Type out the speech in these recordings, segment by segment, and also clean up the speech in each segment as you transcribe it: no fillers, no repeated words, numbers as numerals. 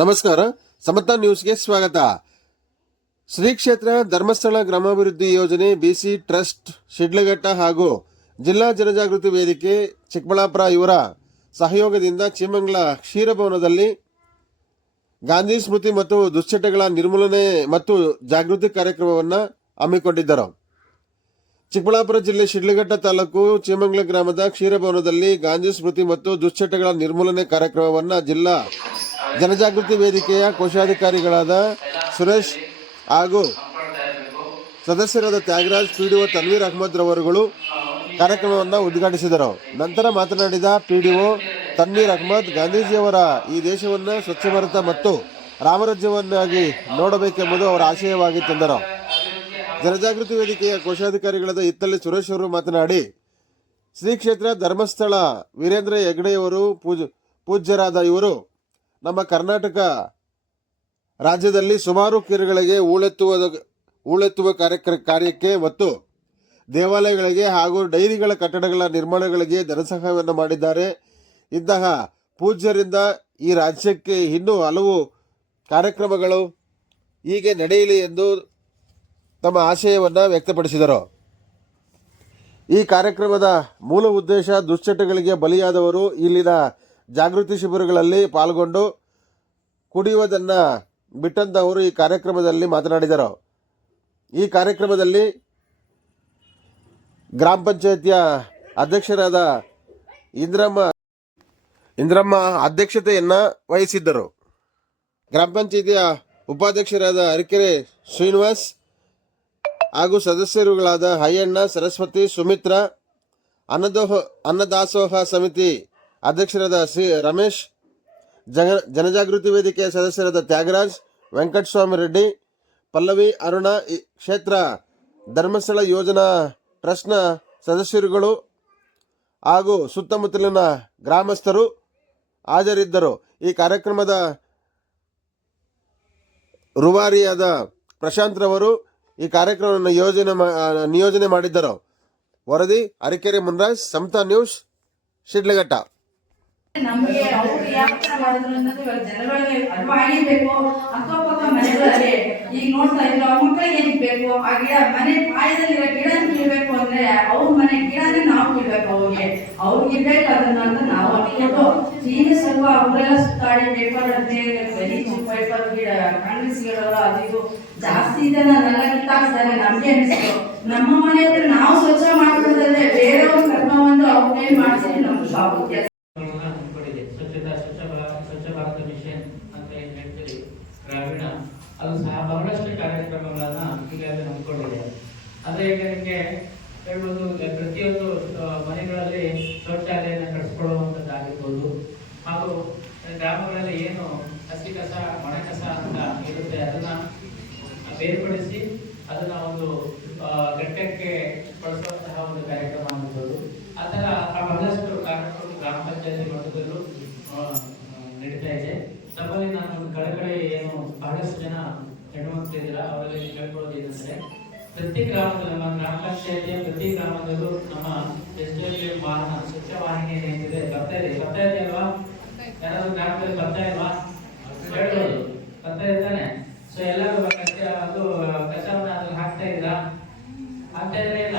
ನಮಸ್ಕಾರ, ಸಮತಾ ನ್ಯೂಸ್ಗೆ ಸ್ವಾಗತ. ಶ್ರೀ ಕ್ಷೇತ್ರ ಧರ್ಮಸ್ಥಳ ಗ್ರಾಮಾಭಿವೃದ್ಧಿ ಯೋಜನೆ ಬಿಸಿ ಟ್ರಸ್ಟ್ ಶಿಡ್ಲಘಟ್ಟ ಹಾಗೂ ಜಿಲ್ಲಾ ಜನಜಾಗೃತಿ ವೇದಿಕೆ ಚಿಕ್ಕಬಳ್ಳಾಪುರ ಇವರ ಸಹಯೋಗದಿಂದ ಚೀಮಂಗ್ಲ ಕ್ಷೀರಭವನದಲ್ಲಿ ಗಾಂಧಿ ಸ್ಮೃತಿ ಮತ್ತು ದುಶ್ಚಟಗಳ ನಿರ್ಮೂಲನೆ ಮತ್ತು ಜಾಗೃತಿ ಕಾರ್ಯಕ್ರಮವನ್ನು ಹಮ್ಮಿಕೊಂಡಿದ್ದರು. ಚಿಕ್ಕಬಳ್ಳಾಪುರ ಜಿಲ್ಲೆ ಶಿಡ್ಲಘಟ್ಟ ತಾಲೂಕು ಚೀಮಂಗ್ಲ ಗ್ರಾಮದ ಕ್ಷೀರಭವನದಲ್ಲಿ ಗಾಂಧಿ ಸ್ಮೃತಿ ಮತ್ತು ದುಶ್ಚಟಗಳ ನಿರ್ಮೂಲನೆ ಕಾರ್ಯಕ್ರಮವನ್ನು ಜಿಲ್ಲಾ ಜನಜಾಗೃತಿ ವೇದಿಕೆಯ ಕೋಶಾಧಿಕಾರಿಗಳಾದ ಸುರೇಶ್ ಹಾಗೂ ಸದಸ್ಯರಾದ ತ್ಯಾಗರಾಜ್, ಪಿಡಿಒ ತನ್ವೀರ್ ಅಹಮದ್ ರವರುಗಳು ಕಾರ್ಯಕ್ರಮವನ್ನು ಉದ್ಘಾಟಿಸಿದರು. ನಂತರ ಮಾತನಾಡಿದ ಪಿಡಿಒ ತನ್ವೀರ್ ಅಹಮದ್, ಗಾಂಧೀಜಿಯವರ ಈ ದೇಶವನ್ನು ಸ್ವಚ್ಛ ಭಾರತ ಮತ್ತು ರಾಮರಾಜ್ಯವನ್ನಾಗಿ ನೋಡಬೇಕೆಂಬುದು ಅವರ ಆಶಯವಾಗಿತ್ತೆಂದರು. ಜನಜಾಗೃತಿ ವೇದಿಕೆಯ ಕೋಶಾಧಿಕಾರಿಗಳಾದ ಇತ್ತಳ್ಳಿ ಸುರೇಶ್ ಅವರು ಮಾತನಾಡಿ, ಶ್ರೀ ಕ್ಷೇತ್ರ ಧರ್ಮಸ್ಥಳ ವೀರೇಂದ್ರ ಹೆಗ್ಗಡೆಯವರು ಪೂಜ್ಯರಾದ ಇವರು ನಮ್ಮ ಕರ್ನಾಟಕ ರಾಜ್ಯದಲ್ಲಿ ಸುಮಾರು ಕೆರೆಗಳಿಗೆ ಹೂಳೆತ್ತುವ ಕಾರ್ಯಕ್ಕೆ ಮತ್ತು ದೇವಾಲಯಗಳಿಗೆ ಹಾಗೂ ಡೈರಿಗಳ ಕಟ್ಟಡಗಳ ನಿರ್ಮಾಣಗಳಿಗೆ ಧನಸಹಾಯವನ್ನು ಮಾಡಿದ್ದಾರೆ. ಇಂತಹ ಪೂಜ್ಯರಿಂದ ಈ ರಾಜ್ಯಕ್ಕೆ ಇನ್ನೂ ಹಲವು ಕಾರ್ಯಕ್ರಮಗಳು ಹೀಗೆ ನಡೆಯಲಿ ಎಂದು ತಮ್ಮ ಆಶಯವನ್ನು ವ್ಯಕ್ತಪಡಿಸಿದರು. ಈ ಕಾರ್ಯಕ್ರಮದ ಮೂಲ ಉದ್ದೇಶ ದುಶ್ಚಟಗಳಿಗೆ ಬಲಿಯಾದವರು ಇಲ್ಲಿನ ಜಾಗೃತಿ ಶಿಬಿರಗಳಲ್ಲಿ ಪಾಲ್ಗೊಂಡು ಕುಡಿಯುವುದನ್ನು ಬಿಟ್ಟಂತವರು ಈ ಕಾರ್ಯಕ್ರಮದಲ್ಲಿ ಮಾತನಾಡಿದರು. ಈ ಕಾರ್ಯಕ್ರಮದಲ್ಲಿ ಗ್ರಾಮ ಪಂಚಾಯತಿಯ ಅಧ್ಯಕ್ಷರಾದ ಇಂದ್ರಮ್ಮ ಅಧ್ಯಕ್ಷತೆಯನ್ನು ವಹಿಸಿದ್ದರು. ಗ್ರಾಮ ಪಂಚಾಯತಿಯ ಉಪಾಧ್ಯಕ್ಷರಾದ ಅರಕೆರೆ ಶ್ರೀನಿವಾಸ್ ಹಾಗೂ ಸದಸ್ಯರುಗಳಾದ ಅಯ್ಯಣ್ಣ, ಸರಸ್ವತಿ, ಸುಮಿತ್ರ, ಅನ್ನದಾಸೋಹ ಸಮಿತಿ ಅಧ್ಯಕ್ಷರಾದ ಶ್ರೀ ರಮೇಶ್, ಜನಜಾಗೃತಿ ವೇದಿಕೆಯ ಸದಸ್ಯರಾದ ತ್ಯಾಗರಾಜ್, ವೆಂಕಟಸ್ವಾಮಿ ರೆಡ್ಡಿ, ಪಲ್ಲವಿ, ಅರುಣ, ಕ್ಷೇತ್ರ ಧರ್ಮಸ್ಥಳ ಯೋಜನಾ ಟ್ರಸ್ಟ್ನ ಸದಸ್ಯರುಗಳು ಹಾಗೂ ಸುತ್ತಮುತ್ತಲಿನ ಗ್ರಾಮಸ್ಥರು ಹಾಜರಿದ್ದರು. ಈ ಕಾರ್ಯಕ್ರಮದ ರೂವಾರಿಯಾದ ಪ್ರಶಾಂತ್ ರವರು ಈ ಕಾರ್ಯಕ್ರಮವನ್ನು ನಿಯೋಜನೆ ಮಾಡಿದ್ದರು. ವರದಿ ಅರಕೆರೆ ಮುನ್ರಾಜ್, ಸಮತಾ ನ್ಯೂಸ್, ಶಿಡ್ಲಘಟ್ಟ. ನಮಗೆ ಅವರು ಯಾವ ತರ ಮಾಡಿದ್ರು ಅನ್ನೋದು ಇವಾಗ ಜನಗಳಿಗೆ ಅರಿವಾಗಬೇಕು. ಅಕ್ಕಪಕ್ಕ ಮನೆಗಳಲ್ಲಿ ಈಗ ನೋಡ್ತಾ ಇದ್ರು ಆ ಮಕ್ಕಳಿಗೆ ಏನ್ ಬೇಕು, ಆ ಗಿಡ ಮನೆ ಪಾಯದಲ್ಲಿರೋ ಗಿಡ ಕೀಳ್ಬೇಕು ಅಂದ್ರೆ ಅವ್ರ ಮನೆ ಗಿಡನೇ ನಾವು ಕೀಳ್ಬೇಕು. ಅವ್ರಿಗೆ ಇರ್ಬೇಕು ಅದನ್ನ ಅಂತ ನಾವು ಅನ್ಕೊಂಡು ಈಗ ಸ್ವಲ್ಪ ಅವರೆಲ್ಲ ಸುತ್ತಾಡಿ ಪೇಪರ್ ಅಂತೆ ಪೇಪರ್ ಗಿಡ ಕಾಂಗ್ರೆಸ್ ಗಿಡಗಳು ಅದು ಜಾಸ್ತಿ ಇದೆ. ನಾನೆಲ್ಲ ಕಿತ್ತಾಕ್ತಾರೆ. ನಮ್ಗೆ ಅನಿಸ್ತು ನಮ್ಮ ಮನೆ ಹತ್ರ ನಾವು ಸ್ವಚ್ಛ ಮಾಡ್ಕೊಳ್ಳೋದ್ರೆ ಬೇರೆಯವ್ರ ಕರ್ಮ ಬಂದು ಅವ್ರನ್ನೇನ್ ಮಾಡಿಸಿ ನಮ್ಗೆ ಸಾಕು. ಸ್ವಚ್ಛ ಭಾರತ ಮಿಷನ್ ಅಂತ ಏನ್ ಹೇಳ್ತೀರಿ ಗ್ರಾಮೀಣ, ಅದು ಸಹ ಬಹಳಷ್ಟು ಕಾರ್ಯಕ್ರಮಗಳನ್ನ ಈಗಾಗಲೇ ಹಮ್ಮಿಕೊಂಡಿದೆ. ಅದೇ ಈಗ ನಿಮಗೆ ಹೇಳ್ಬೋದು, ಪ್ರತಿಯೊಂದು ಮನೆಗಳಲ್ಲಿ ಶೌಚಾಲಯನ ಕಟ್ಸ್ಕೊಳ್ಳುವಂಥದ್ದಾಗಿರ್ಬೋದು, ಹಾಗೂ ಗ್ರಾಮಗಳಲ್ಲಿ ಏನು ಹಸಿ ಕಸ ಒಣ ಕಸ ಅಂತ ಇರುತ್ತೆ ಅದನ್ನ ಬೇರ್ಪಡಿಸಿ ಅದನ್ನ ಒಂದು ಘಟ್ಟಕ್ಕೆ ಬಳಸುವಂತಹ ಒಂದು ಕಾರ್ಯಕ್ರಮ ಆಗಿರ್ಬೋದು. ಆ ಥರ ಬಹಳಷ್ಟು ಕಾರ್ಯಕ್ರಮಗಳು ಗ್ರಾಮ ಪಂಚಾಯತಿ ಮಟ್ಟದಲ್ಲೂ ನಡೀತಾ ಇದೆ. ತಮ್ಮಲ್ಲಿ ನಾನು ಕಳಕಳಿ ಏನು ಬಹಳಷ್ಟು ಜನ ಹೆಣ್ಣುಮಕ್ಕಳಿದ್ದೀರಾ ಅವರಲ್ಲಿ ಕೇಳ್ಕೊಳ್ಳೋದು ಏನಂದ್ರೆ, ಪ್ರತಿ ಗ್ರಾಮದಲ್ಲೂ ನಮ್ಮ ಗ್ರಾಮ ಪಂಚಾಯತಿಯ ಪ್ರತಿ ಗ್ರಾಮದಲ್ಲೂ ನಮ್ಮ SDF ವಾಹನ ಸ್ವಚ್ಛ ವಾಹಿನಿ ಏನಿದೆ ಬರ್ತಾ ಇದೆ ಅಲ್ವಾ? ಯಾರಾದ್ರೂ ಗ್ರಾಮದಲ್ಲಿ ಬರ್ತಾ ಇಲ್ವಾ? ಹೇಳ್ಬೋದು, ಬರ್ತಾ ಇರ್ತಾನೆ. ಸೊ ಎಲ್ಲರೂ ಅದು ಕಸವನ್ನ ಅದ್ರಲ್ಲಿ ಹಾಕ್ತಾ ಇದ್ದೀರಾ? ಹಾಕ್ತಾ ಇದ್ರೆ ಇಲ್ಲ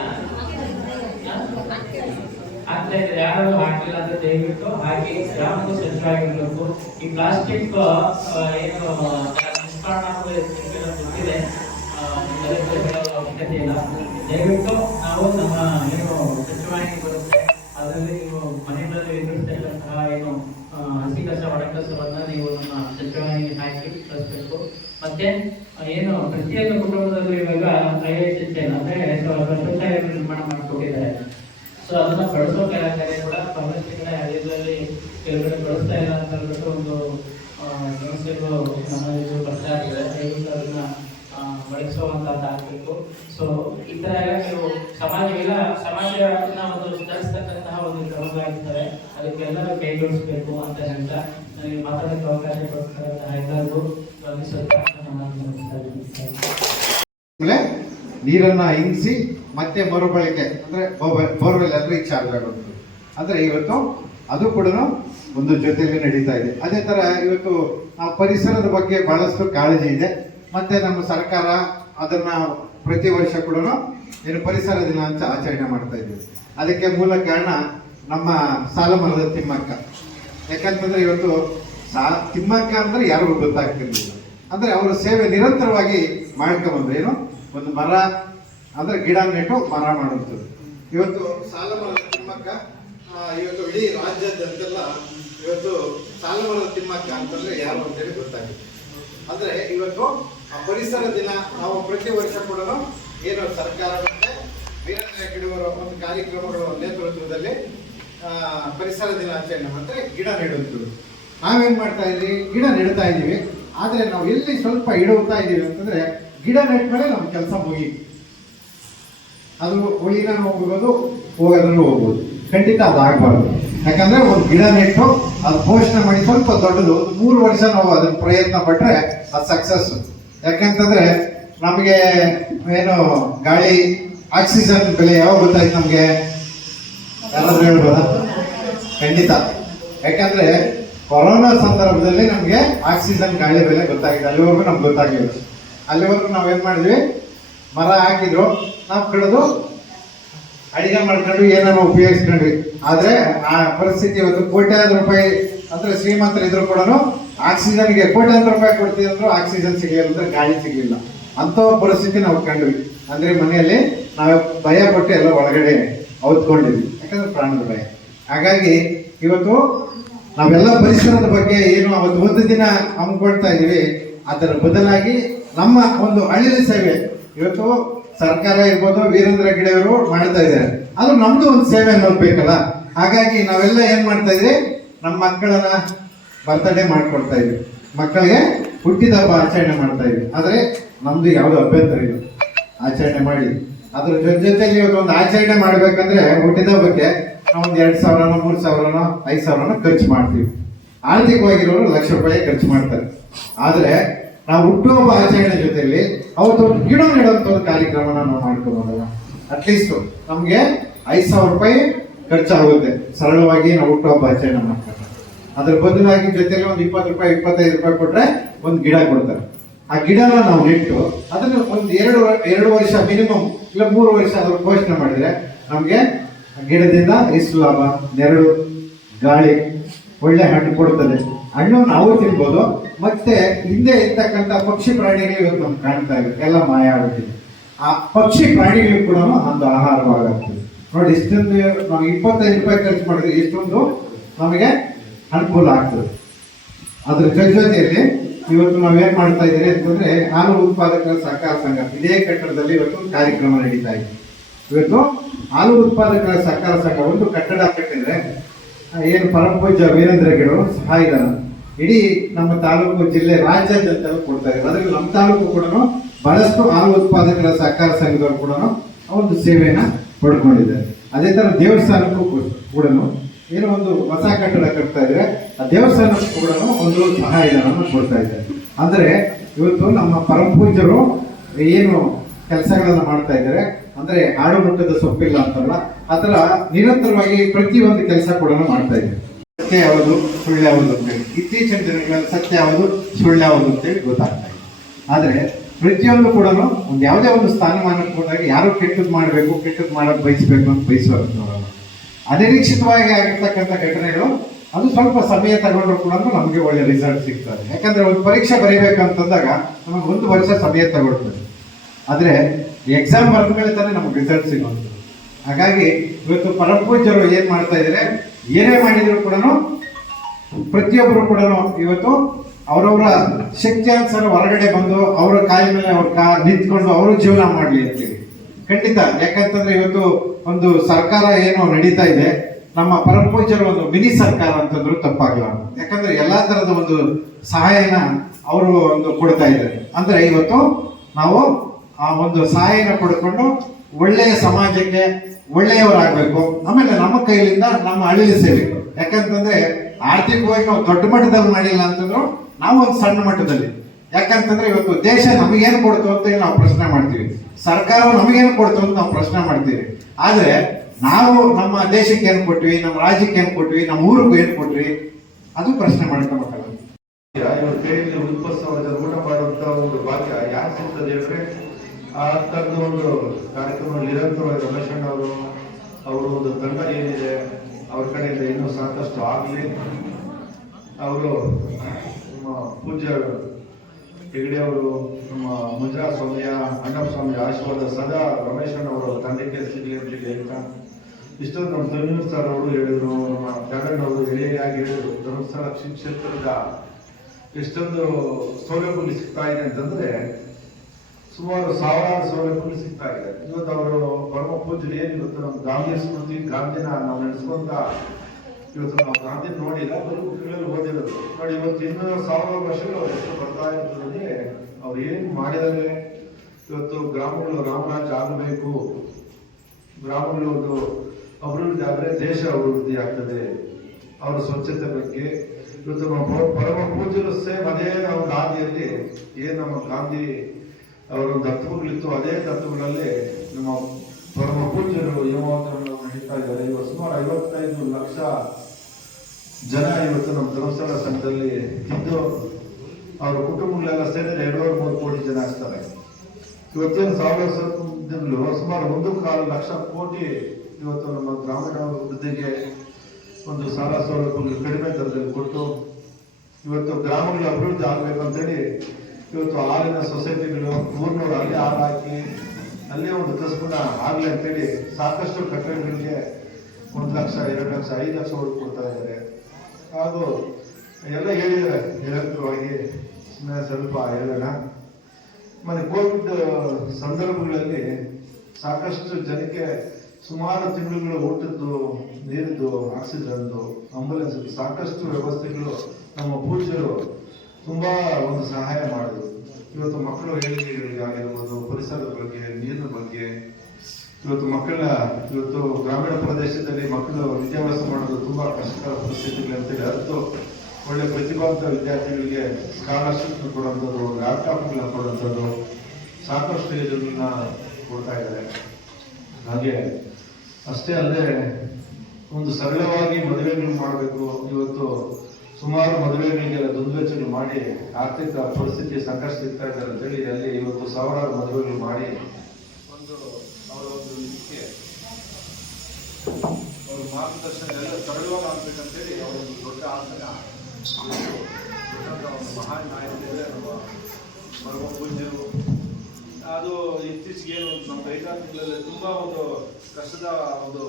ಆಗ್ತಾ ಇದೆ. ಯಾರು ಹಾಕಿಲ್ಲ ಅಂತ ದಯವಿಟ್ಟು ಹಾಕಿ. ಗ್ರಾಮದ ಸ್ವಚ್ಛವಾಗಿರ್ಬೇಕು. ಈ ಪ್ಲಾಸ್ಟಿಕ್ ಏನು ನಿಷ್ಕಾರಣ ಗೊತ್ತಿದೆ, ಅವಶ್ಯಕತೆ ಇಲ್ಲ. ದಯವಿಟ್ಟು ನಾವು ನಮ್ಮ ಏನು ಸ್ವಚ್ಛವಾಗಿ ಬರುತ್ತೆ ಅದರಲ್ಲಿ ನೀವು ಮನೆಗಳಲ್ಲಿ ಎದುರಿಸ್ತಿರುವಂತಹ ಏನು ಹಸಿ ಕಸ ಒಣ ಕಸವನ್ನ ನೀವು ನಮ್ಮ ಸ್ವಚ್ಛವಾಗಿ ಹಾಕಿ ಕಳಿಸ್ಬೇಕು. ಮತ್ತೆ ಏನು ಪ್ರತಿಯೊಂದು ಕುಟುಂಬದಲ್ಲೂ ಇವಾಗ IHHN ಅಂದ್ರೆ ಶೌಚಾಲಯ ನಿರ್ಮಾಣ ಮಾಡಿಕೊಟ್ಟಿದ್ದಾರೆ. ಸೊ ಅದನ್ನ ಬಳಸೋ ಕಾರ್ಯ ಕೂಡ ಬಹಳಷ್ಟು ಕಡೆ ಹಳ್ಳಿಗಳಲ್ಲಿ ಕೆಲವಡೆ ಬಳಸ್ತಾ ಇಲ್ಲ ಅಂತ ಹೇಳ್ಬಿಟ್ಟು ಒಂದು ಸಮಸ್ಯೆಗಳು ನಮ್ಮಲ್ಲಿ ಬರ್ತಾ ಇದೆ. ದಯವಿಟ್ಟು ಅದನ್ನ ಬಳಸುವಂತದ್ದು ಆಗ್ಬೇಕು. ಸೊ ಈ ತರ ಎಲ್ಲ ಕೆಲವು ಸಮಾಜನ ಒಂದು ಸುಧಾರಿಸ್ತಕ್ಕಂತಹ ಒಂದು ಕ್ರಮಗಳಾಗಿರ್ತವೆ. ಅದಕ್ಕೆಲ್ಲರೂ ಕೈಗೊಳಿಸಬೇಕು ಅಂತ ಹೇಳ್ತಾ ನನಗೆ ಮಾತಾಡೋಕ್ಕೆ ಅವಕಾಶ ಕೊಡ್ತಕ್ಕಂತಹ ಎಲ್ಲರಿಗೂ ನೀರನ್ನ ಹಿಂಗಿಸಿ ಮತ್ತೆ ಮರುಬಳಕೆ ಅಂದ್ರೆ ಬೋರ್ವೆಲ್ ಅಂದ್ರೆ ರೀಚಾರ್ಜ್ ಆಗೋದು. ಅಂದ್ರೆ ಇವತ್ತು ಅದು ಕೂಡ ಒಂದು ಜೊತೆಯಲ್ಲಿ ನಡೀತಾ ಇದೆ. ಅದೇ ತರ ಇವತ್ತು ಆ ಪರಿಸರದ ಬಗ್ಗೆ ಬಹಳಷ್ಟು ಕಾಳಜಿ ಇದೆ. ಮತ್ತೆ ನಮ್ಮ ಸರ್ಕಾರ ಅದನ್ನ ಪ್ರತಿ ವರ್ಷ ಕೂಡ ಏನು ಪರಿಸರ ದಿನ ಅಂತ ಆಚರಣೆ ಮಾಡ್ತಾ ಇದ್ದೀವಿ. ಅದಕ್ಕೆ ಮೂಲ ಕಾರಣ ನಮ್ಮ ಸಾಲುಮರದ ತಿಮ್ಮಕ್ಕ. ಯಾಕಂತಂದ್ರೆ ಇವತ್ತು ತಿಮ್ಮಕ್ಕ ಅಂದ್ರೆ ಯಾರಿಗೂ ಗೊತ್ತಾಗ್ತಿರ್ಲಿಲ್ಲ. ಅಂದ್ರೆ ಅವರ ಸೇವೆ ನಿರಂತರವಾಗಿ ಮಾಡ್ಕೊಂಡ್ಬಂದ್ರೆ ಏನು ಒಂದು ಮರ ಅಂದ್ರೆ ಗಿಡ ನೆಟ್ಟು ಮರ ಮಾಡುವಂಥದ್ದು. ಇವತ್ತು ಸಾಲುಮರದ ತಿಮ್ಮಕ್ಕ ಇವತ್ತು ಇಡೀ ರಾಜ್ಯದಂತೆಲ್ಲ ಇವತ್ತು ಸಾಲುಮರದ ತಿಮ್ಮಕ್ಕ ಅಂತಂದ್ರೆ ಯಾರು ಅಂತೇಳಿ ಗೊತ್ತಾಗಿದೆ. ಅಂದ್ರೆ ಇವತ್ತು ಆ ಪರಿಸರ ದಿನ ನಾವು ಪ್ರತಿ ವರ್ಷ ಕೂಡ ಏನು ಸರ್ಕಾರ ಮತ್ತೆ ವೀರೇಂದ್ರ ಹೆಗ್ಗಡೆಯವರ ಒಂದು ಕಾರ್ಯಕ್ರಮಗಳ ನೇತೃತ್ವದಲ್ಲಿ ಪರಿಸರ ದಿನಾಚರಣೆ ಮತ್ತೆ ಗಿಡ ನೆಡುವುದು. ನಾವೇನ್ ಮಾಡ್ತಾ ಇದ್ವಿ, ಗಿಡ ನೆಡ್ತಾ ಇದೀವಿ. ಆದ್ರೆ ನಾವು ಎಲ್ಲಿ ಸ್ವಲ್ಪ ಇಡುತ್ತಾ ಇದೀವಿ ಅಂತಂದ್ರೆ ಗಿಡ ನೆಟ್ಟ ಮೇಲೆ ನಮ್ಮ ಕೆಲಸ ಮುಗಿ, ಅದು ಉಳಿನ ಹೋಗೋದು ಹೋಗೋದ್ರೂ ಹೋಗ್ಬೋದು. ಖಂಡಿತ ಅದಾಗಬಾರ್ದು. ಯಾಕಂದ್ರೆ ಒಂದು ಗಿಡ ನೆಟ್ಟು ಅದು ಪೋಷಣೆ ಮಾಡಿ ಸ್ವಲ್ಪ ದೊಡ್ಡದು 3 ವರ್ಷ ನಾವು ಅದನ್ನ ಪ್ರಯತ್ನ ಪಟ್ರೆ ಅದು ಸಕ್ಸಸ್. ಯಾಕಂತಂದ್ರೆ ನಮಗೆ ಏನು ಗಾಳಿ ಆಕ್ಸಿಜನ್ ಬೆಲೆ ಯಾವಾಗ ಗೊತ್ತಾಯ್ತು ನಮ್ಗೆ? ಯಾರಾದ್ರೂ ಹೇಳ್ಬೋದಾ? ಖಂಡಿತ. ಯಾಕಂದ್ರೆ ಕೊರೋನಾ ಸಂದರ್ಭದಲ್ಲಿ ನಮ್ಗೆ ಆಕ್ಸಿಜನ್ ಗಾಳಿ ಬೆಲೆ ಗೊತ್ತಾಗಿದೆ. ಅಲ್ಲಿವರೆಗೂ ನಮ್ಗೆ ಗೊತ್ತಾಗಿಲ್ಲ. ಅಲ್ಲಿವರೆಗೂ ನಾವೇನ್ ಮಾಡಿದ್ವಿ, ಮರ ಹಾಕಿದ್ರು, ನಾವು ಕಡಿದು ಅಡಿಗೆ ಮಾಡ್ಕೊಂಡು ಏನಾದ್ರು ಉಪಯೋಗಿಸ್ಕೊಂಡ್ವಿ. ಆದ್ರೆ ಆ ಪರಿಸ್ಥಿತಿ ಇವತ್ತು ಕೋಟ್ಯಾಂತರ ರೂಪಾಯಿ ಅಂದ್ರೆ ಶ್ರೀಮಂತರು ಇದ್ರು ಕೂಡ ಆಕ್ಸಿಜನ್ಗೆ ಕೋಟ್ಯಾಂತರ ರೂಪಾಯಿ ಕೊಡ್ತೀವಿ ಅಂದ್ರೂ ಆಕ್ಸಿಜನ್ ಸಿಗಲಿಲ್ಲ ಅಂದ್ರೆ ಗಾಳಿ ಸಿಗಲಿಲ್ಲ. ಅಂತ ಪರಿಸ್ಥಿತಿ ನಾವು ಕಂಡ್ವಿ. ಅಂದ್ರೆ ಮನೆಯಲ್ಲಿ ನಾವು ಭಯ ಪಟ್ಟು ಎಲ್ಲ ಒಳಗಡೆ ಔತ್ಕೊಂಡಿದ್ವಿ. ಯಾಕಂದ್ರೆ ಪ್ರಾಣದ ಭಯ. ಹಾಗಾಗಿ ಇವತ್ತು ನಾವೆಲ್ಲ ಪರಿಸರದ ಬಗ್ಗೆ ಏನು ಅವತ್ತು ಒಂದು ದಿನ ಹಮ್ಮಿಕೊಳ್ತಾ ಇದೀವಿ, ಅದರ ಬದಲಾಗಿ ನಮ್ಮ ಒಂದು ಅಳಿಲು ಸೇವೆ ಇವತ್ತು ಸರ್ಕಾರ ಇರ್ಬೋದು, ವೀರೇಂದ್ರ ಹೆಗ್ಗಡೆಯವರು ಮಾಡ್ತಾ ಇದ್ದಾರೆ. ಅದು ನಮ್ದು ಒಂದು ಸೇವೆ ನೋಡ್ಬೇಕಲ್ಲ. ಹಾಗಾಗಿ ನಾವೆಲ್ಲ ಏನ್ ಮಾಡ್ತಾ ಇದ್ವಿ, ನಮ್ಮ ಮಕ್ಕಳನ್ನ ಬರ್ತಡೇ ಮಾಡ್ಕೊಡ್ತಾ ಇದ್ವಿ, ಮಕ್ಕಳಿಗೆ ಹುಟ್ಟಿದ ಹಬ್ಬ ಆಚರಣೆ ಮಾಡ್ತಾ ಇದ್ವಿ. ಆದ್ರೆ ನಮ್ದು ಯಾವ್ದು ಅಭ್ಯಂತರ ಇಲ್ಲ, ಆಚರಣೆ ಮಾಡಿ. ಅದ್ರ ಜೊತೆಲಿ ಇವತ್ತು ಒಂದು ಆಚರಣೆ ಮಾಡ್ಬೇಕಂದ್ರೆ ಹುಟ್ಟಿದ ಹಬ್ಬಕ್ಕೆ ನಾವು ಒಂದು 2,000ನೋ 3,000ನೋ 5,000ನೋ ಖರ್ಚು ಮಾಡ್ತೀವಿ. ಆರ್ಥಿಕವಾಗಿರೋರು ಲಕ್ಷ ರೂಪಾಯಿ ಖರ್ಚು ಮಾಡ್ತಾರೆ. ಆದ್ರೆ ನಾವು ಹುಟ್ಟುಹಬ್ಬ ಆಚರಣೆ ಜೊತೆಲಿ ಅವತ್ತು ಗಿಡ ನೆಡುವಂತ ಒಂದು ಕಾರ್ಯಕ್ರಮನ ನಾವು ಮಾಡ್ಕೋಬಹುದಲ್ಲ. ಅಟ್ಲೀಸ್ಟ್ ನಮ್ಗೆ 5,000 ರೂಪಾಯಿ ಖರ್ಚಾಗುತ್ತೆ ಸರಳವಾಗಿ ನಾವು ಹುಟ್ಟುಹಬ್ಬ ಆಚರಣೆ ಮಾಡ್ತಾರೆ. ಅದ್ರ ಬದಲಾಗಿ ಜೊತೆಲಿ ಒಂದು 20 ರೂಪಾಯಿ 25 ರೂಪಾಯಿ ಕೊಟ್ರೆ ಒಂದು ಗಿಡ ಕೊಡ್ತಾರೆ. ಆ ಗಿಡನ ನಾವು ನೆಟ್ಟು ಅದನ್ನ ಒಂದು 2 ವರ್ಷ ಮಿನಿಮಮ್ ಇಲ್ಲ 3 ವರ್ಷ ಅದ್ರ ಪೋಷಣೆ ಮಾಡಿದ್ರೆ ನಮ್ಗೆ ಗಿಡದಿಂದ ಎಷ್ಟು ಲಾಭ? ನೆರಳು, ಗಾಳಿ, ಒಳ್ಳೆ ಹಣ್ಣು ಕೊಡ್ತದೆ. ಹಣ್ಣು ನಾವು ತಿನ್ಬೋದು. ಮತ್ತೆ ಹಿಂದೆ ಇರ್ತಕ್ಕಂಥ ಪಕ್ಷಿ ಪ್ರಾಣಿಗಳು ಇವತ್ತು ನಮ್ಗೆ ಕಾಣ್ತಾ ಇದೆ, ಎಲ್ಲ ಮಾಯ ಆಗುತ್ತಿದೆ. ಆ ಪಕ್ಷಿ ಪ್ರಾಣಿಗಳು ಕೂಡ ಒಂದು ಆಹಾರವಾಗುತ್ತದೆ. ನೋಡಿ, ಇಷ್ಟೊಂದು ನಾವು 25 ರೂಪಾಯಿ ಖರ್ಚು ಮಾಡಿದ್ರೆ ಎಷ್ಟೊಂದು ನಮಗೆ ಅನುಕೂಲ ಆಗ್ತದೆ. ಅದ್ರ ಜೊತೆಯಲ್ಲಿ ಇವತ್ತು ನಾವೇನ್ ಮಾಡ್ತಾ ಇದ್ದೀರಿ ಅಂತಂದ್ರೆ ಹಾಲು ಉತ್ಪಾದಕರ ಸಹಕಾರ ಸಂಘ ಇದೇ ಕಟ್ಟಡದಲ್ಲಿ ಇವತ್ತು ಕಾರ್ಯಕ್ರಮ ನಡೀತಾ ಇದೆ. ಇವತ್ತು ಹಾಲು ಉತ್ಪಾದಕರ ಸಹಕಾರ ಸಂಘ ಒಂದು ಕಟ್ಟಡ ಕಟ್ಟಿದ್ರೆ ಏನು ಪರಮಪೂಜ್ಯ ವೀರೇಂದ್ರ ಹೆಗ್ಗಡೆಯವರು ಸಹಾಯಧನ ಇಡೀ ನಮ್ಮ ತಾಲೂಕು, ಜಿಲ್ಲೆ, ರಾಜ್ಯಾದ್ಯಂತ ಕೊಡ್ತಾ ಇದ್ದಾರೆ. ಅದ್ರಲ್ಲಿ ನಮ್ಮ ತಾಲೂಕು ಕೂಡ ಬಹಳಷ್ಟು ಹಾಲು ಉತ್ಪಾದಕರ ಸಹಕಾರ ಸಂಘದವರು ಕೂಡ ಒಂದು ಸೇವೆಯನ್ನ ಪಡ್ಕೊಂಡಿದ್ದಾರೆ. ಅದೇ ತರ ದೇವಸ್ಥಾನಕ್ಕೂ ಕೂಡ ಏನೋ ಒಂದು ಹೊಸ ಕಟ್ಟಡ ಕಟ್ತಾ ಇದ್ರೆ ಆ ದೇವಸ್ಥಾನಕ್ಕೂ ಕೂಡ ಒಂದು ಸಹಾಯಧನವನ್ನು ಕೊಡ್ತಾ ಇದ್ದಾರೆ. ಅಂದ್ರೆ ಇವತ್ತು ನಮ್ಮ ಪರಮಪೂಜ್ಯರು ಏನು ಕೆಲಸಗಳನ್ನ ಮಾಡ್ತಾ ಇದ್ದಾರೆ ಅಂದ್ರೆ ಆಡು ಮುಟ್ಟದ ಸೊಪ್ಪಿಲ್ಲ ಅಂತಲ್ಲ, ಆತರ ನಿರಂತರವಾಗಿ ಪ್ರತಿಯೊಂದು ಕೆಲಸ ಕೂಡ ಮಾಡ್ತಾ ಇದ್ದಾರೆ. ಸತ್ಯ ಯಾವುದು ಸುಳ್ಳು ಯಾವುದು ಅಂತೇಳಿ ಇತ್ತೀಚಿನ ದಿನಗಳಲ್ಲಿ ಸತ್ಯ ಯಾವುದು ಸುಳ್ಳು ಯಾವುದು ಅಂತೇಳಿ ಗೊತ್ತಾಗ್ತಾ ಇದೆ. ಆದ್ರೆ ಪ್ರತಿಯೊಂದು ಕೂಡ ಒಂದು ಯಾವುದೇ ಒಂದು ಸ್ಥಾನಮಾನಕ್ಕೆ ಹೋದಾಗ ಯಾರು ಕೆಟ್ಟದ್ದು ಮಾಡಬೇಕು, ಕೆಟ್ಟದ್ದು ಮಾಡೋದು ಬಯಸಬೇಕು ಅಂತ ಬಯಸುವಂಥವ್ರಲ್ಲ. ಅನಿರೀಕ್ಷಿತವಾಗಿ ಆಗಿರ್ತಕ್ಕಂಥ ಘಟನೆಗಳು ಅದು ಸ್ವಲ್ಪ ಸಮಯ ತಗೊಂಡ್ರು ಕೂಡ ನಮಗೆ ಒಳ್ಳೆ ರಿಸಲ್ಟ್ ಸಿಗ್ತದೆ. ಯಾಕಂದ್ರೆ ಒಂದು ಪರೀಕ್ಷೆ ಬರೀಬೇಕಂತಂದಾಗ ನಮಗೆ 1 ವರ್ಷ ಸಮಯ ತಗೊಳ್ತದೆ. ಆದ್ರೆ ಎಕ್ಸಾಮ್ ಬರೆದ ಮೇಲೆ ತಾನೇ ನಮ್ಗೆ ರಿಸಲ್ಟ್ ಸಿಗೋದು. ಹಾಗಾಗಿ ಇವತ್ತು ಪರಮಪೂಜ್ಯರು ಏನ್ ಮಾಡ್ತಾ ಇದ್ದಾರೆ, ಏನೇ ಮಾಡಿದ್ರು ಕೂಡ ಪ್ರತಿಯೊಬ್ಬರು ಕೂಡ ಇವತ್ತು ಅವರವರ ಶಕ್ತಿಯಾನುಸಾರ ಹೊರಗಡೆ ಬಂದು ಅವರ ಕಾಲ ಮೇಲೆ ಅವ್ರ ನಿಂತ್ಕೊಂಡು ಅವರು ಜೀವನ ಮಾಡ್ಲಿ ಅಂತೇಳಿ. ಖಂಡಿತ. ಯಾಕಂತಂದ್ರೆ ಇವತ್ತು ಒಂದು ಸರ್ಕಾರ ಏನೋ ನಡೀತಾ ಇದೆ, ನಮ್ಮ ಪರಮಪೂಜ್ಯರು ಒಂದು ಮಿನಿ ಸರ್ಕಾರ ಅಂತಂದ್ರು ತಪ್ಪಾಗಲ್ಲ. ಯಾಕಂದ್ರೆ ಎಲ್ಲಾ ತರದ ಒಂದು ಸಹಾಯನ ಅವರು ಒಂದು ಕೊಡ್ತಾ ಇದ್ದಾರೆ. ಅಂದ್ರೆ ಇವತ್ತು ನಾವು ಆ ಒಂದು ಸಹಾಯನ ಪಡ್ಕೊಂಡು ಒಳ್ಳೆಯ ಸಮಾಜಕ್ಕೆ ಒಳ್ಳೆಯವರಾಗಬೇಕು. ಆಮೇಲೆ ನಮ್ಮ ಕೈಲಿಂದ ನಮ್ಮ ಅಳಿಲಿಸಬೇಕು. ಯಾಕಂತಂದ್ರೆ ಆರ್ಥಿಕವಾಗಿ ನಾವು ದೊಡ್ಡ ಮಟ್ಟದಲ್ಲಿ ಮಾಡಿಲ್ಲ ಅಂತಂದ್ರು ನಾವು ಒಂದು ಸಣ್ಣ ಮಟ್ಟದಲ್ಲಿ. ಯಾಕಂತಂದ್ರೆ ಇವತ್ತು ದೇಶ ನಮಗೇನು ಕೊಡ್ತು ಅಂತ ನಾವು ಪ್ರಶ್ನೆ ಮಾಡ್ತೀವಿ, ಸರ್ಕಾರ ನಮಗೇನು ಕೊಡ್ತು ಅಂತ ನಾವು ಪ್ರಶ್ನೆ ಮಾಡ್ತೀವಿ. ಆದ್ರೆ ನಾವು ನಮ್ಮ ದೇಶಕ್ಕೆ ಏನು ಕೊಟ್ವಿ, ನಮ್ಮ ರಾಜ್ಯಕ್ಕೆ ಏನು ಕೊಟ್ವಿ, ನಮ್ಮ ಊರಿಗೂ ಏನು ಕೊಟ್ವಿ, ಅದು ಪ್ರಶ್ನೆ ಮಾಡ್ಕೊಬೇಕಲ್ಲ. ಇವ್ರ ಕೈಯಲ್ಲಿ ಉತ್ಸವ ಊಟ ಮಾಡುವಂತ ಒಂದು ಭಾಗ್ಯ ಯಾಕೆ ಸಿಗ್ತದೆ ಹೇಳಿದ್ರೆ ಆ ತರದ ಒಂದು ಕಾರ್ಯಕ್ರಮ ನಿರಂತರವಾಗಿ ರಮೇಶ್ ಅಣ್ಣ ಅವರು ಒಂದು ತಂಡ ಏನಿದೆ ಅವ್ರ ಕಡೆಯಿಂದ ಇನ್ನೂ ಸಾಕಷ್ಟು ಆಗಲಿ. ಅವರು ನಮ್ಮ ಪೂಜ್ಯ ಹೆಗಡೆ ಅವರು, ನಮ್ಮ ಮಂಜುನಾಥ ಸ್ವಾಮಿಯ, ಅಣ್ಣಪ್ಪ ಸ್ವಾಮಿಯ ಆಶೀರ್ವಾದ ಸದಾ ರಮೇಶ್ ಅಣ್ಣ ಅವರ ತಂಡಕ್ಕೆ ಸಿಗಲಿ ಅಂತ ಹೇಳ್ತಾ ಇಷ್ಟೊಂದು ನಮ್ಮ ಧನ್ಯವಾದ ಸರ್ ಅವರು ಹೇಳಿದ್ರು, ನಮ್ಮ ತ್ಯಾಗಣ್ಣವರು ಎಳೆಯಾಗಿ ಹೇಳಿದ್ರು. ಧರ್ಮಸ್ಥಳ ಕ್ಷೇತ್ರದ ಎಷ್ಟೊಂದು ಸೌಲಭ್ಯಗಳು ಸಿಗ್ತಾ ಇದೆ ಅಂತಂದ್ರೆ ಸುಮಾರು ಸಾವಿರಾರು ಸೌಲಭ್ಯಗಳು ಸಿಗ್ತಾ ಇದೆ. ಇವತ್ತು ಅವರು ಪರಮ ಪೂಜ್ಯರು ಏನಿವತ್ತು ನಮ್ಮ ಗಾಂಧಿ ಸ್ಮೃತಿ, ಗಾಂಧಿನ ನಾವು ನಡೆಸ್ಕೊಂತ ಇವತ್ತು ನಾವು ಗಾಂಧಿ ನೋಡಿಲ್ಲ, ಬದುಕುಗಳಲ್ಲಿ ಓದಿರೋದು ನೋಡಿ. ಇವತ್ತು ಇನ್ನೂ 1000 ವರ್ಷಗಳು ಎಷ್ಟು ಬರ್ತಾ ಇರ್ತದೆ. ಅವ್ರು ಏನ್ ಮಾಡಿದರೆ ಇವತ್ತು ಗ್ರಾಮಗಳು ರಾಮರಾಜ್ಯ ಆಗಬೇಕು, ಗ್ರಾಮಗಳು ಒಂದು ಅಭಿವೃದ್ಧಿ ಆದ್ರೆ ದೇಶ ಅಭಿವೃದ್ಧಿ ಆಗ್ತದೆ. ಅವರ ಸ್ವಚ್ಛತೆ ಬಗ್ಗೆ ಇವತ್ತು ನಮ್ಮ ಪರಮ ಪೂಜ್ಯರು ಸೇಮ್ ಅದೇ ಒಂದು ಹಾದಿಯಲ್ಲಿ ಏನ್ ನಮ್ಮ ಗಾಂಧಿ ಅವರ ತತ್ವಗಳಿತ್ತು, ಅದೇ ತತ್ವಗಳಲ್ಲಿ ನಮ್ಮ ಪರಮ ಪೂಜ್ಯರು ಯುವಕರನ್ನು ನಡೀತಾ ಇದ್ದಾರೆ. ಇವತ್ತು ಸುಮಾರು 55 ಲಕ್ಷ ಜನ ಇವತ್ತು ನಮ್ಮ ಧರ್ಮಸ್ಥಳ ಸಂಘದಲ್ಲಿ ಇದ್ದು ಅವರ ಕುಟುಂಬಗಳೆಲ್ಲ ಸೇರಿದ್ರೆ 2-3 ಕೋಟಿ ಜನ ಆಗ್ತಾರೆ. ಇವತ್ತೇನು 1000 ಸುಮಾರು 1.25 ಲಕ್ಷ ಕೋಟಿ ಇವತ್ತು ನಮ್ಮ ಗ್ರಾಮೀಣ ಅಭಿವೃದ್ಧಿಗೆ ಒಂದು ಸಾಲ ಸೌಲಭ್ಯಗಳು ಕಡಿಮೆ ದರದಲ್ಲಿ ಕೊಟ್ಟು ಇವತ್ತು ಗ್ರಾಮಗಳ ಅಭಿವೃದ್ಧಿ ಆಗ್ಬೇಕಂತೇಳಿ ಇವತ್ತು ಹಾಲಿನ ಸೊಸೈಟಿಗಳು 300 ಅಲ್ಲಿ ಹಾಲು ಹಾಕಿ ಅಲ್ಲೇ ಒಂದು ಕಸಬನ್ನ ಆಗ್ಲಿ ಅಂತೇಳಿ ಸಾಕಷ್ಟು ಕಟ್ಟಡಗಳಿಗೆ 1 ಲಕ್ಷ, 2 ಲಕ್ಷ, 5 ಲಕ್ಷ ಕೊಡ್ತಾ ಇದ್ದಾರೆ. ಹಾಗೂ ಎಲ್ಲ ಹೇಳಿದ್ದಾರೆ ನಿರಂತರವಾಗಿ. ಸ್ವಲ್ಪ ಹೇಳೋಣ. ಮತ್ತೆ ಕೋವಿಡ್ ಸಂದರ್ಭಗಳಲ್ಲಿ ಸಾಕಷ್ಟು ಜನಕ್ಕೆ ಸುಮಾರು ತಿಂಗಳುಗಳು ಊಟದ್ದು, ನೀರಿದ್ದು, ಆಕ್ಸಿಜನ್ದು, ಆಂಬುಲೆನ್ಸ್ ಸಾಕಷ್ಟು ವ್ಯವಸ್ಥೆಗಳು ನಮ್ಮ ಪೂಜ್ಯರು ತುಂಬಾ ಒಂದು ಸಹಾಯ ಮಾಡಿದ್ರು. ಇವತ್ತು ಮಕ್ಕಳು ಹೇಳಿಕೆಗಳಿಗಾಗಿರ್ಬೋದು, ಪರಿಸರದ ಬಗ್ಗೆ, ನೀರಿನ ಬಗ್ಗೆ, ಇವತ್ತು ಇವತ್ತು ಗ್ರಾಮೀಣ ಪ್ರದೇಶದಲ್ಲಿ ಮಕ್ಕಳು ವಿದ್ಯಾಭ್ಯಾಸ ಮಾಡೋದು ತುಂಬಾ ಕಷ್ಟಕರ ಪರಿಸ್ಥಿತಿಗಳು ಅಂತೇಳಿ ಅರ್ಥ ಒಳ್ಳೆ ಪ್ರತಿಭಾವಂತ ವಿದ್ಯಾರ್ಥಿಗಳಿಗೆ ಸ್ಕಾಲರ್ಶಿಪ್ ಕೊಡುವಂಥದ್ದು, ಲ್ಯಾಪ್ಟಾಪ್ಗಳನ್ನ ಕೊಡುವಂಥದ್ದು, ಸಾಕಷ್ಟು ಇದನ್ನ ಕೊಡ್ತಾ ಇದ್ದಾರೆ. ಹಾಗೆ ಅಷ್ಟೇ ಅಲ್ಲದೆ ಒಂದು ಸರಳವಾಗಿ ಮದುವೆಗಳು ಮಾಡಬೇಕು. ಇವತ್ತು ಸುಮಾರು ಮದುವೆಗಳಿಗೆಲ್ಲ ದುಂದುವೆಚ್ಚಗಳು ಮಾಡಿ ಆರ್ಥಿಕ ಪರಿಸ್ಥಿತಿ ಸಂಕಷ್ಟ ಸಿಗ್ತಾ ಇದ್ದಾರೆ ಅಂತೇಳಿ ಅಲ್ಲಿ ಇವತ್ತು ಸಾವಿರಾರು ಮದುವೆಗಳು ಮಾಡಿ ಒಂದು ಅವರ ಒಂದು ಇದಕ್ಕೆ ಅವ್ರ ಮಾರ್ಗದರ್ಶನ ಎಲ್ಲ ಸರಳವಾಗಿ ಆಗ್ಬೇಕಂತೇಳಿ ಅವರೊಂದು ದೊಡ್ಡ ಆಸನ ಒಂದು ಮಹಾನ್ ನಾಯಕರಿದೆ ನಮ್ಮ ಪರಮ ಪೂಜ್ಯರು. ಅದು ಇತ್ತೀಚೆಗೆ ನಮ್ಮ ಕೈಗಾರಿಕೆ ತಿಂಗಳಲ್ಲಿ ತುಂಬಾ ಒಂದು ಕಷ್ಟದ ಒಂದು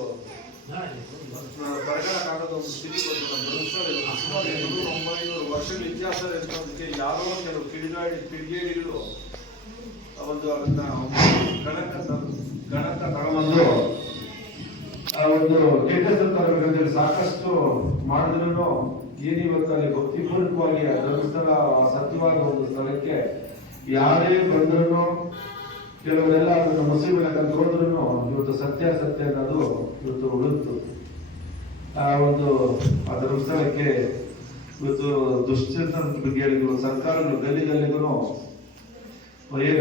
ಬರಗಾಲಕ್ಕಾಗದ ಒಂದು ಸ್ಥಿತಿ ಬಂದು ನಮ್ಮ ಧರ್ಮಸ್ಥಳ ಸುಮಾರು 800-900 ವರ್ಷಗಳ ಇತಿಹಾಸ ಇರೋದಕ್ಕೆ ಯಾರೋ ಕೆಲವು ಕಿಡಿಗೇಡಿಗಳು ಒಂದು ಅದನ್ನ ಗಣಕ ತಗೊಂಡು ಆ ಒಂದು ಕೇಂದ್ರ ಸಾಕಷ್ಟು ಮಾಡಿದ್ರು ಏನಿವತ್ತು ಅಲ್ಲಿ ಭಕ್ತಿಪೂರ್ವಕವಾಗಿ ಧರ್ಮಸ್ಥಳ ಸತ್ಯವಾದ ಒಂದು ಸ್ಥಳಕ್ಕೆ ಯಾರೇ ಬಂದ್ರು ಕೆಲವರೆಲ್ಲ ಅದನ್ನು ಮುಸ್ಲಿಮರ ಕಂಡು ಹೋದ್ರು ಇವತ್ತು ಸತ್ಯಾಸತ್ಯ ಅನ್ನೋದು ಇವತ್ತು ಉಳಿತು. ಆ ಒಂದು ಆ ಧರ್ಮಸ್ಥಳಕ್ಕೆ ಇವತ್ತು ದುಶ್ಚೇತನ ಬಗ್ಗೆ ಸರ್ಕಾರಗಳು ಗಲ್ಲಿಗೂ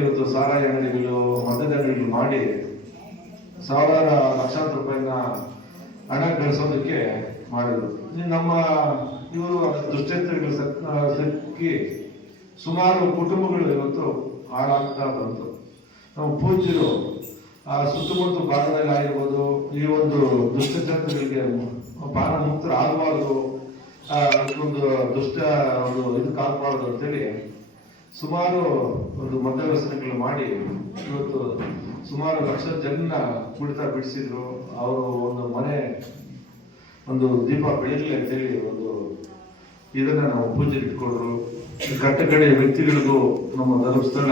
ಇವತ್ತು ಸಾರಾಯಿ ಅಂಗಡಿಗಳು, ಮದ್ಯದ ಅಂಗಡಿಗಳು ಮಾಡಿ ಸಾವಿರಾರು ಲಕ್ಷಾಂತರ ರೂಪಾಯಿನ ಹಣ ಗಳಿಸೋದಕ್ಕೆ ಮಾಡಿದ್ರು. ನಮ್ಮ ಇವರು ದುಶ್ಚೇತನಗಳು ಸಿಕ್ಕಿ ಸುಮಾರು ಕುಟುಂಬಗಳು ಇವತ್ತು ಹಾಳಾಗ್ತಾ ಬಂತು. ನಮ್ಮ ಪೂಜ್ಯರು ಆ ಸುತ್ತಮುತ್ತ ಭಾಗದಲ್ಲಿ ಆಗಿರ್ಬೋದು ಈ ಒಂದು ದುಷ್ಟಚೇತನಗಳಿಗೆ ಬಾಲ ಮುಕ್ತರು ಆಗಬಾರ್ದು, ಒಂದು ದುಷ್ಟ ಒಂದು ಇದಕ್ಕೆ ಆಗಬಾರ್ದು ಅಂತೇಳಿ ಸುಮಾರು ಒಂದು ಮಧ್ಯವಸ್ಥೆಗಳು ಮಾಡಿ ಇವತ್ತು ಸುಮಾರು ಲಕ್ಷ ಜನ ಕುಡಿತ ಬಿಡಿಸಿದ್ರು. ಅವರು ಒಂದು ಮನೆ ಒಂದು ದೀಪ ಬೆಳಗ್ಲಿ ಅಂತೇಳಿ ಒಂದು ಇದನ್ನ ನಾವು ಪೂಜೆಗೆ ಇಟ್ಕೊಂಡ್ರು. ಕಟ್ಟಕಡೆ ವ್ಯಕ್ತಿಗಳಿಗೂ ನಮ್ಮ ಧರ್ಮಸ್ಥಳ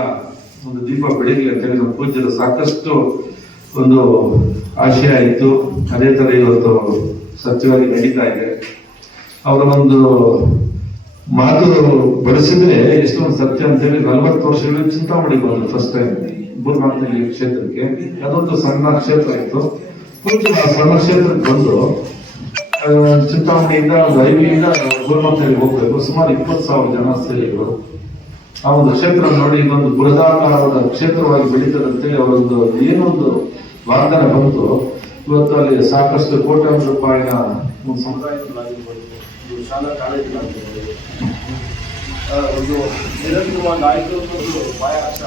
ಒಂದು ದೀಪ ಬೆಳಗ್ಲಿ ಅಂತೇಳಿ ನಮ್ಮ ಪೂಜ್ಯರು ಸಾಕಷ್ಟು ಒಂದು ಆಶಯ ಇತ್ತು. ಅದೇ ತರ ಇವತ್ತು ಸತ್ಯವಾಗಿ ನಡೀತಾ ಇದೆ. ಅವರ ಒಂದು ಮಾತು ಬಳಸಿದ್ರೆ ಎಷ್ಟೊಂದು ಸತ್ಯ ಅಂತೇಳಿ 40 ವರ್ಷಗಳು ಚಿಂತಾಮಣಿ ಬಂದ್ರು ಫಸ್ಟ್ ಟೈಮ್ ಬೂರ್ಮಾತ್ನಲ್ಲಿ ಕ್ಷೇತ್ರಕ್ಕೆ. ಅದೊಂದು ಸಣ್ಣ ಕ್ಷೇತ್ರ ಇತ್ತು. ಪೂಜ್ಯ ಸಣ್ಣ ಕ್ಷೇತ್ರಕ್ಕೆ ಬಂದು ಚಿಂತಾಮಣಿಯಿಂದ ಒಂದು ಹೈವೇಯಿಂದ ಬೂರ್ಮಾತ್ನಲ್ಲಿ ಹೋಗ್ಬೇಕು. ಸುಮಾರು 20,000 ಜನ ಸೇರಿದ್ರು. ಆ ಒಂದು ಕ್ಷೇತ್ರ ನೋಡಿ ಇನ್ನೊಂದು ಬೃಹದಾಕಾರದ ಕ್ಷೇತ್ರವಾಗಿ ಬೆಳೀತದಂತೇಳಿ ಅವರೊಂದು ಏನೊಂದು ವಾಗ್ದಾನ ಬಂತು. ಇವತ್ತು ಅಲ್ಲಿ ಸಾಕಷ್ಟು ಕೋಟ್ಯಾಂತರ ರೂಪಾಯಿನ ಒಂದು ಸಮುದಾಯಗಳಾಗಿರ್ಬೋದು, ಒಂದು ಶಾಲಾ ಕಾಲೇಜಿನ ಒಂದು ನಿರಂತರವಾಗಿ ಆಯಿತು ಅನ್ನೋದು ಬಾಯಾಶ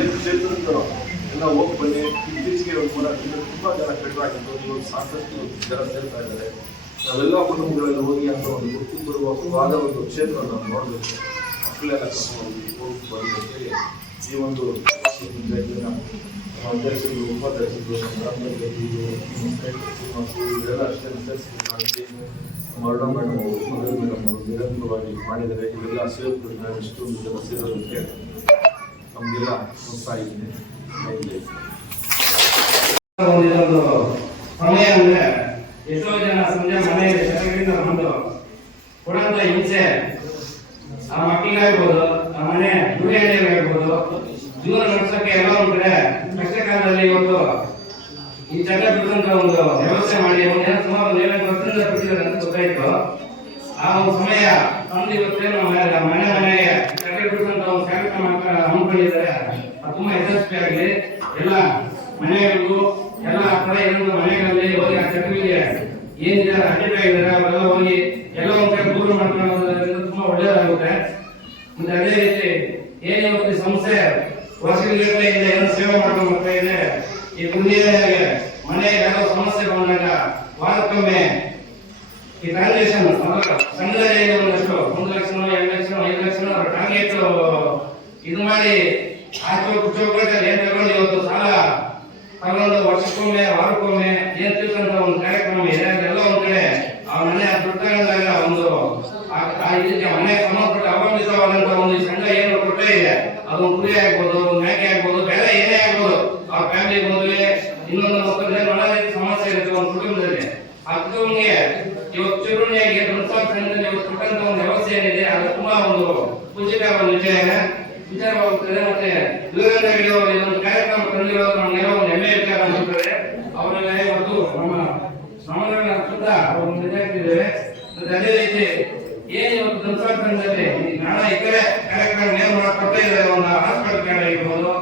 ಏನು ಕ್ಷೇತ್ರದ ಎಲ್ಲ ಹೋಗಿ ಬನ್ನಿ. ಇತ್ತೀಚೆಗೆ ಒಂದು ಮೂರ ತುಂಬ ಜನ ಕಡಿಮೆಯಾಗಿದ್ದು ನೀವು ಸಾಕಷ್ಟು ಜನ ಸೇರ್ತಾ ಇದ್ದಾರೆ. ನಾವೆಲ್ಲ ಕುಟುಂಬಗಳಲ್ಲಿ ಹೋಗಿ ಅಂತ ಒಂದು ಗುರುತಿಂಬರುವಾದ ಒಂದು ಕ್ಷೇತ್ರ ನಾವು ನೋಡಬೇಕು. ಮಕ್ಕಳೆಲ್ಲ ಹೋಗಿ ಬನ್ನಿ ಅಂತೇಳಿ ಈ ಒಂದು ಅಧ್ಯಕ್ಷರು ಉಪಾಧ್ಯಕ್ಷರು ಇವರೆಲ್ಲ ಅಷ್ಟೇ ಸೇರಿಸಿ ಮರಣ ಮೇಡಮ್ ಅವರು ಮೇಡಮ್ ಅವರು ನಿರಂತರವಾಗಿ ಮಾಡಿದ್ದಾರೆ. ಇವೆಲ್ಲ ಸೇವಕರನ್ನ ಇಷ್ಟೊಂದು ಜನ ಸೇರೋದಕ್ಕೆ ನಮಗೆಲ್ಲ ಪ್ರೋತ್ಸಾಹ ಇದೆ. ಸಮಯ ಅಂದ್ರೆ ಎಷ್ಟೋ ಜನ ಸಂಜೆ ಮನೆಯಲ್ಲಿ ಜನಗಳಿಂದ ಬಂದು ಕೊಡಂತ ಹಿಂಸೆ ಆ ಮಕ್ಕಳಿಗಾಗ್ಬೋದು, ಆ ಮನೆ ದುಡಿಯಾಗಿರ್ಬೋದು, ಜೀವನ ನಡೆಸೋಕೆ ಎಲ್ಲ ಒಂದ್ ಕಡೆ ಕಷ್ಟ ಕಾಲದಲ್ಲಿ ಇವತ್ತು ಈ ಚಟ ಬಿಡುವಂತ ಒಂದು ವ್ಯವಸ್ಥೆ ಮಾಡಿ ಸುಮಾರು 7 ವರ್ಷದಿಂದ ಬಿಟ್ಟಿದ್ದಾರೆ ಅಂತ ಗೊತ್ತಾಯ್ತು. ಆ ಒಂದು ಸಮಯ ತಂದು ಇವತ್ತೇನು ಮನೆಗೆ ಚಟ ಬಿಡುವಂತ ಒಂದು ಕಾರ್ಯಕ್ರಮ ಹಮ್ಮಿಕೊಂಡಿದ್ದಾರೆ. ಅದು ತುಂಬಾ ಯಶಸ್ವಿಯಾಗಲಿ. ಎಲ್ಲ ಮನೆಗಳಿಗೂ ಎಲ್ಲ ಕಡೆ ಇನ್ನೊಂದು ಮನೆಗಳಲ್ಲಿ ಹೋಗಿ ಆ ಚಟಗಳಿಗೆ ಏನಿದ್ದಾರೆ ಅಡ್ಡಿಪಡಿಸಿದ್ದಾರೆ ಅವರೆಲ್ಲ ಹೋಗಿ ಎಲ್ಲ ಒಂದ್ ಕಡೆ ದೂರ ಮಾಡ್ಕೊಳ್ಳೋದ್ರಿಂದ ತುಂಬಾ ಒಳ್ಳೇದಾಗುತ್ತೆ. ಮತ್ತೆ ಅದೇ ರೀತಿ ಏನೇ ಒಂದು ಸಂಸ್ಥೆ ವರ್ಷಗಳಿಂದ ಏನು ಸೇವೆ ಮಾಡ್ಕೊಂಡು ಬರ್ತಾ ಇದೆ. ಈ ಗುಂಡಿಯಾಗೆ ಮನೆಗೆ ಯಾವ ಸಮಸ್ಯೆ ಬಂದಾಗ ವಾರಕ್ಕೊಮ್ಮೆ ಈ ಟ್ರಾನ್ಸಾಕ್ಷನ್ ಸಂಘದಲ್ಲಿ ಒಂದಷ್ಟು 1 ಲಕ್ಷ 2 ಲಕ್ಷ 5 ಲಕ್ಷ ಟಾರ್ಗೆಟ್ ಇದು ಮಾಡಿ ಚೌಕಟ್ಟಲ್ಲಿ ಏನ್ ತಗೊಂಡು ಇವತ್ತು ಸಾಲ ತಗೊಂಡು ವರ್ಷಕ್ಕೊಮ್ಮೆ ವಾರಕ್ಕೊಮ್ಮೆ ಏನ್ ತಿಳ್ಕೊಂಡ ಒಂದು ಕಾರ್ಯಕ್ರಮ ಇದೆ. ಅದೆಲ್ಲ ಒಂದ್ ಕಡೆ ಆ ಮನೆ ದುಡ್ಡಾಗ ಒಂದು ಇದಕ್ಕೆ ಮನೆ ಸಂಬಂಧಪಟ್ಟ ಅವಲಂಬಿತವಾದಂತ ಒಂದು ಸಂಘ ಏನು ಕೊಟ್ಟೆ ಇದೆ. ಅದೊಂದು ಕುರಿ ಆಗ್ಬೋದು, ಮೇಕೆ ಆಗ್ಬೋದು, ಬೇರೆ ಏನೇ ಆಗ್ಬೋದು, ಆ ಫ್ಯಾಮಿಲಿ ಮೊದಲೇ ಇನ್ನೊಂದು ಮಕ್ಕಳಿಗೆ ಒಳ್ಳೆ ರೀತಿ ಸಮಸ್ಯೆ ಇರುತ್ತೆ ಒಂದು ಕುಟುಂಬದಲ್ಲಿ. ಆ ಕುಟುಂಬಕ್ಕೆ ಇವತ್ತು ಚಿರುಣಿಯಾಗಿ ಸಂಸ್ಥಾನದಲ್ಲಿ ಇವತ್ತು ಕೊಟ್ಟಂತ ಒಂದು ವ್ಯವಸ್ಥೆ ಏನಿದೆ ಅದು ತುಂಬಾ ಒಂದು ಪೂಜಿತವಾದ ವಿಚಾರವಾಗುತ್ತದೆ. ಮತ್ತೆ ದೂರದಲ್ಲಿ ಒಂದು ಕಾರ್ಯಕ್ರಮ ತಂದಿರೋದು ನಮಗೆಲ್ಲ ಒಂದು ಹೆಮ್ಮೆ ವಿಚಾರ ಅನಿಸುತ್ತದೆ. ಅವರೆಲ್ಲ ಇವತ್ತು ನಮ್ಮ ಸಮಾಜಗಳ ಸುತ್ತ ಅವರು ನಿಜಾಗ್ತಿದ್ದೇವೆ. ಮತ್ತೆ ಅದೇ ರೀತಿ ಏನು ಇವತ್ತು ಸಂಸ್ಥಾನದಲ್ಲಿ ನಾನಾ ಇತರೆ ಕಾರ್ಯಕ್ರಮ ಏನು ಕೊಡ್ತಾ ಇದ್ದಾರೆ. ಒಂದು ಹಾಸ್ಪಿಟಲ್ ಕಾರ್ಡ್ ಆಗಿರ್ಬೋದು,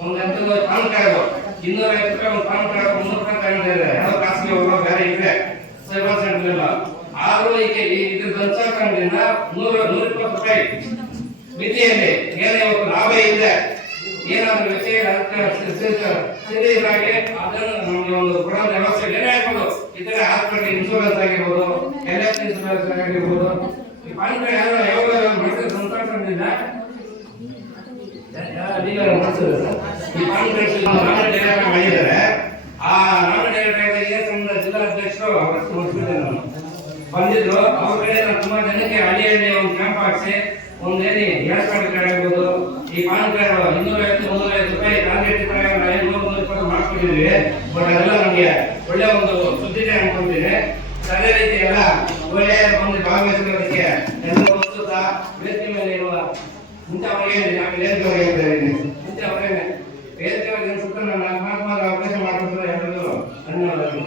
ಒಂದು ಪಾನ್ ಕಾರ್ಡ್ 250 ರೂಪಾಯಿ ಒಂದು ಪಾನ್ ಕಾರ್ಡ್ 300 ರೂಪಾಯಿ ತಗೊಂಡಿದ್ದಾರೆ. ಯಾವ ಖಾಸಗಿ ಹೋಗೋ ಬೇರೆ ಇದೆ ಸೈಬರ್ ಸೆಂಟರ್ ಎಲ್ಲ. ಆದ್ರೂ ಇದ್ರ ಸಂಸ್ಥಾನದಿಂದ 120 ರೂಪಾಯಿ ಮಿತಿಯಲ್ಲಿ ಏನೇ ಇವತ್ತು ಲಾಭ ಇದೆ ಏನಾದ್ರು ವಿಷಯ ಸಿದ್ಧರಾಗಿ ಅದನ್ನು ನಮಗೆ ಒಂದು ಕೊಡೋ ವ್ಯವಸ್ಥೆ ಏನೇ ಆಗ್ಬೋದು. ಇತರೆ ಹಾಸ್ಪಿಟಲ್ ಇನ್ಶೂರೆನ್ಸ್ ಆಗಿರ್ಬೋದು, LIC ಇನ್ಶೂರೆನ್ಸ್ ಆಗಿರ್ಬೋದು, ಈ ಪಾನ್ ಕಾರ್ಡ್ ಯಾವಾಗ ಮಾಡಿದ್ರೆ ಸಂಸ್ಥಾನದಿಂದ ಈ ಪಾನ್ ಕಾರ್ಡ್ ಮಾಡಿದ್ದಾರೆ. ಆ ಜಿಲ್ಲಾ ಅಧ್ಯಕ್ಷರು ಬಂದಿದ್ರು. ಅವ್ರ ಕಡೆ ತುಂಬಾ ಜನಕ್ಕೆ ಹಳ್ಳಿ ಒಂದು ಕ್ಯಾಂಪ್ ಹಾಕಿಸಿ ಒಂದೇನಿ ಗ್ಯಾಸ್ ಕಾರ್ಡ್ ಆಗ್ಬೋದು, ಈ ಪಾನ್ ಕಾರ್ಡ್ 250-350 ರೂಪಾಯಿ ಟಾರ್ಗೆಟ್ 120 ಮಾಡ್ಕೊಂಡಿದ್ವಿ. ಬಟ್ ಅದೆಲ್ಲ ನಮ್ಗೆ ಒಳ್ಳೆ ಒಂದು ಸುದ್ದಿನೇ ಅನ್ಕೊಂತೀನಿ. ಅದೇ ರೀತಿ ಎಲ್ಲ ಒಳ್ಳೆ ಒಂದು ಭಾಗವಹಿಸೋದಕ್ಕೆ ಎಲ್ಲರೂ ಉತ್ಸುಕ ವೇದಿಕೆ ಮೇಲೆ ಇರುವ ಮುಂಚೆವರಿಗೆ ಮುಂಚೆವರೇ ವೇದಿಕೆ ಅನ್ಸುತ್ತೆ. ನನ್ನ ಮಾತನಾಡ ಅವಕಾಶ ಮಾಡಿಕೊಡ್ತಾರೆ ಎಲ್ಲರಿಗೂ ಧನ್ಯವಾದಗಳು.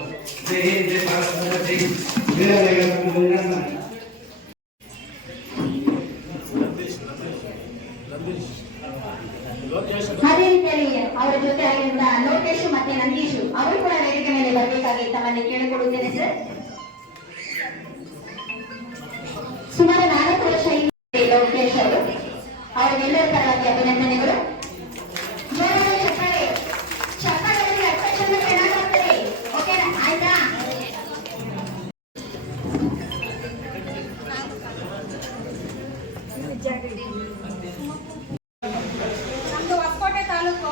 ಅದೇ ರೀತಿಯಲ್ಲಿ ಅವರ ಜೊತೆ ಆಗಿರುವ ಲೋಕೇಶ್ ಮತ್ತೆ ನಂದೀಶ್ ಅವರು ಕೂಡ ವೇದಿಕೆ ಮೇಲೆ ಬರಬೇಕಾಗಿ ತಮ್ಮಲ್ಲಿ ಕೇಳಿಕೊಡುತ್ತೇನೆ ಸರ್. ಸುಮಾರು 4 ವರ್ಷ ಹಿಂದೆ ಲೋಕೇಶ್ ಅವರು ಅವರಿಗೆಲ್ಲರ ಪರವಾಗಿ ಅಭಿನಂದನೆಗಳು. ಚಪ್ಪಾಳೆ ಅಕ್ಷರ ಚೆನ್ನಾಗಾಗ್ತದೆ. ಓಕೆನಾ? ಆಯ್ತಾ? ನಮ್ದು ಹೊಸಕೋಟೆ ತಾಲೂಕು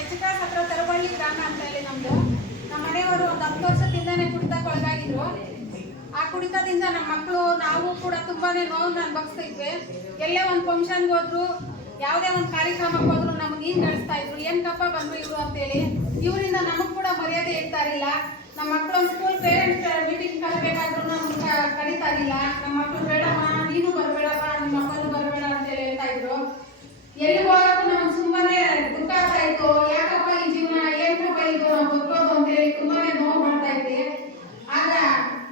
ಎಚ್ಕಾಸ್ ಹತ್ರ ತರಬಳ್ಳಿ ಗ್ರಾಮ ಅಂತ ಹೇಳಿ ನಮ್ದು. ನಮ್ಮ ಮನೆಯವರು ಒಂದು 10 ವರ್ಷದಿಂದಾನೇ ಕುಡಿತಕ್ಕೊಳಗಾಗಿದ್ರು. ಆ ಕುಡಿತದಿಂದ ನಮ್ಮ ಮಕ್ಕಳು ನಾವು ಕೂಡ ತುಂಬಾನೇ ನೋವನ್ನು ಅನುಭವಿಸ್ತಾ ಇದ್ವಿ. ಎಲ್ಲೇ ಒಂದು ಫಂಕ್ಷನ್ಗೆ ಹೋದ್ರು, ಯಾವುದೇ ಒಂದು ಕಾರ್ಯಕ್ರಮಕ್ಕೆ ಹೋದ್ರು ನಮ್ಗೆ ಹಿಂಗ್ ನಡೆಸ್ತಾ ಇದ್ರು. ಏನ್ ಕಪ್ಪ ಬಂದ್ರು ಇವ್ರು ಅಂತೇಳಿ. ಇವರಿಂದ ನಮಗ್ ಕೂಡ ಮರ್ಯಾದೆ ಇರ್ತಾ ಇರಲಿಲ್ಲ. ನಮ್ಮ ಮಕ್ಕಳು ಸ್ಕೂಲ್ ಪೇರೆಂಟ್ಸ್ ಮೀಟಿಂಗ್ ಕಲಿಬೇಕಾದ್ರೂ ನಮ್ಗೆ ಕರೀತಾ ಇರಲಿಲ್ಲ. ನಮ್ಮ ಮಕ್ಕಳು ಬೇಡಮ್ಮ, ನೀನು ಬರಬೇಡಪ್ಪ, ನಿಮ್ಮ ಮಕ್ಕಳು ಬರಬೇಡ ಅಂತೇಳಿ ಹೇಳ್ತಾ ಇದ್ರು. ಎಲ್ಲಿ ಹೋಗಕ್ಕೂ ನಮ್ಗೆ ಸುಮ್ಮನೆ ದುಃಖ ಆಗ್ತಾ ಇತ್ತು. ಯಾಕಪ್ಪ ಈ ಜೀವನ, ಏನಪ್ಪ ಇದು ನಾವು ಬದುಕೋದು ಅಂತೇಳಿ ತುಂಬಾನೇ ನೋವು ಮಾಡ್ತಾ ಇದ್ವಿ. ಆಗ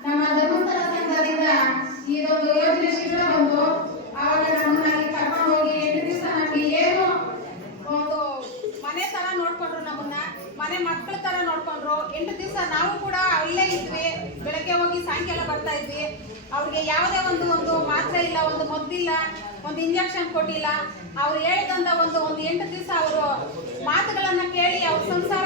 ನಮ್ಮ ಧರ್ಮಸ್ಥಳ ಸಂಘದಿಂದ ಇದೊಂದು ಯೋಜನೆ ಶಿಬಿರ ಬಂತು. ಆವಾಗ ನಮ್ಮನ್ನ ಕರ್ಕೊಂಡು ಹೋಗಿ 8 ದಿವಸ ನಮ್ಗೆ ಏನು ಒಂದು ಮನೆ ತರ ನೋಡ್ಕೊಂಡ್ರು. ನಮ್ಮನ್ನ ಮನೆ ಮಕ್ಕಳ ತರ ನೋಡ್ಕೊಂಡ್ರು. 8 ದಿವಸ ನಾವು ಕೂಡ ಅಲ್ಲೇ ಇದ್ವಿ. ಬೆಳಗ್ಗೆ ಹೋಗಿ ಸಾಯಂಕಾಲ ಬರ್ತಾ ಇದ್ವಿ. ಅವ್ರಿಗೆ ಯಾವುದೇ ಒಂದು ಮಾತ್ರೆ ಇಲ್ಲ, ಒಂದು ಮದ್ದಿಲ್ಲ, ಒಂದು ಇಂಜೆಕ್ಷನ್ ಕೊಟ್ಟಿಲ್ಲ. ಅವ್ರು ಹೇಳಿದಂತ ಒಂದು 8 ದಿವಸ ಅವರು ಮಾತುಗಳನ್ನ ಕೇಳಿ ಅವ್ರ ಸಂಸಾರ